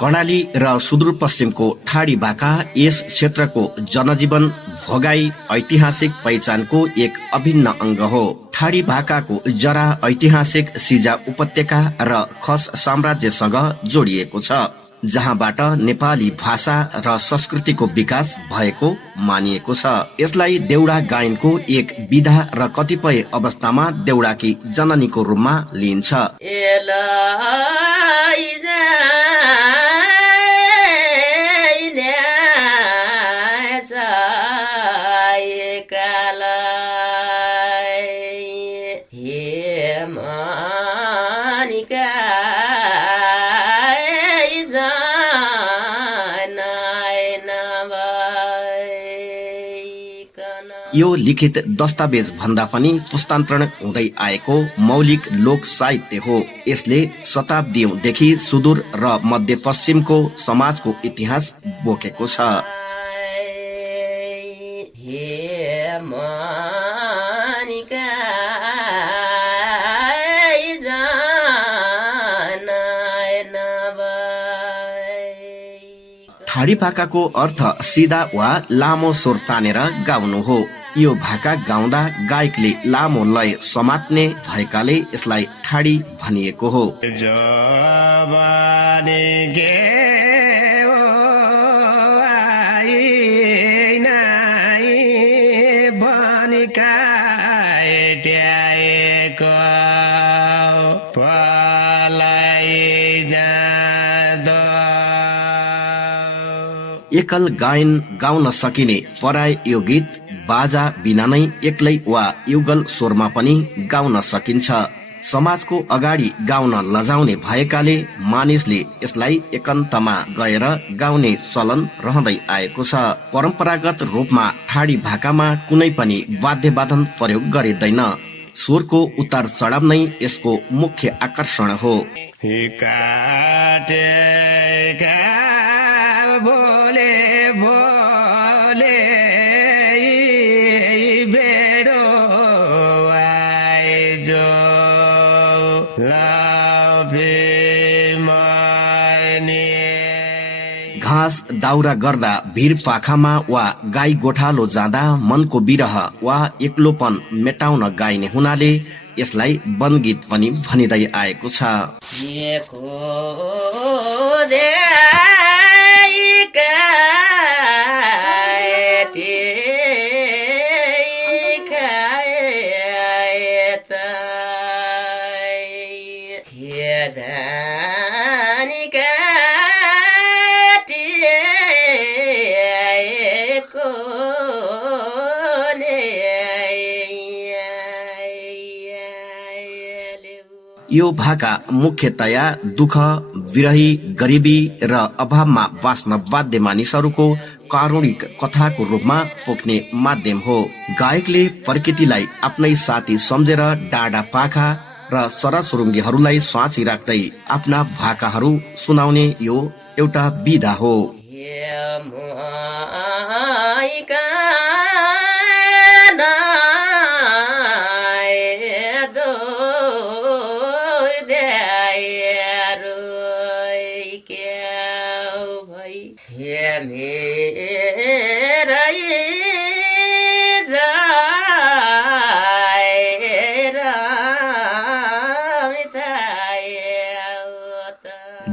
कर्णाली र सुदूरपश्चिमको ठाडी भाका यस क्षेत्रको जनजीवन भोगाई ऐतिहासिक पहिचानको एक अभिन्न अंग हो। ठाडी भाकाको जरा ऐतिहासिक सिजा उपत्यका र खस साम्राज्यसँग जोडिएको छ, जहाँबाट नेपाली भाषा र संस्कृतिको विकास भएको मानिएको छ। यसलाई देउडा गायनको एक विधा र कतिपय अवस्थामा देउडाकी जननीको रूपमा लिइन्छ। यो लिखित दस्तावेज भन्दा पनि पुस्तान्तरण हुँदै आएको मौलिक लोक साहित्य हो। यसले शताब्दीदेखि सुदूर र मध्यपश्चिमको समाजको इतिहास बोकेको छ। ठाडी भाकाको अर्थ सिधा वा लामो स्वर तानेर गाउनु हो। यो भाका गाउँदा गायकले लामो लय समात्ने भएकाले यसलाई ठाडी भनिएको हो। एकल गायन गाउन सकिने पराय यो गीत बाजा बिना नै एक्लै वा युगल स्वरमा पनि गाउन सकिन्छ। समाजको अगाडि गाउन लजाउने भएकाले मानिसले यसलाई एकान्तमा गएर गाउने चलन रहँदै आएको छ। परम्परागत रूपमा ठाडी भाकामा कुनै पनि वाद्यवादन प्रयोग गरिँदैन। स्वरको उतार चढाव नै यसको मुख्य आकर्षण हो। घाँस दाउरा गर्दा भिर पाखामा वा गाई गोठालो जाँदा मनको बिरह वा एक्लोपन मेटाउन गाइने हुनाले यसलाई वनगीत पनि भनिँदै आएको छ। यो भाका मुख्यतया दुःख, विरही, गरिबी र अभावमा बाँच्न बाध्य मानिसहरूको कारुणिक कथाको रूपमा पोख्ने माध्यम हो। गायकले प्रकृतिलाई आफ्नै साथी सम्झेर डाँडा पाखा र सरसुरुङ्गीहरूलाई साँची राख्दै आफ्ना भाकाहरू सुनाउने यो एउटा विधा हो।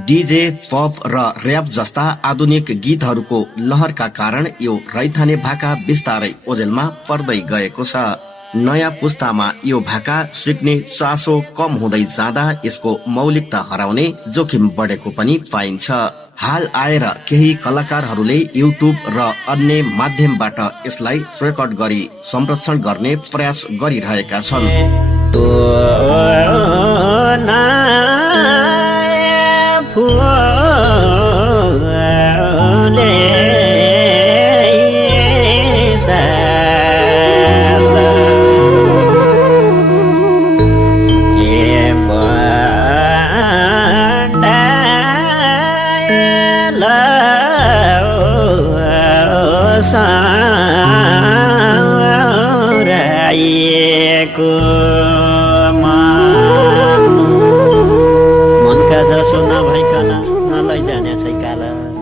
डीजे, पप र र्याप जस्ता आधुनिक गीतहरूको लहरका कारण यो रैथाने भाका बिस्तारै ओझेलमा पर्दै गएको छ। नयाँ पुस्तामा यो भाका सिक्ने चासो कम हुँदै जाँदा यसको मौलिकता हराउने जोखिम बढेको पनि पाइन्छ। हाल आएर केही कलाकारहरूले युट्युब र अन्य माध्यमबाट यसलाई रेकर्ड गरी संरक्षण गर्ने प्रयास गरिरहेका छन्। सा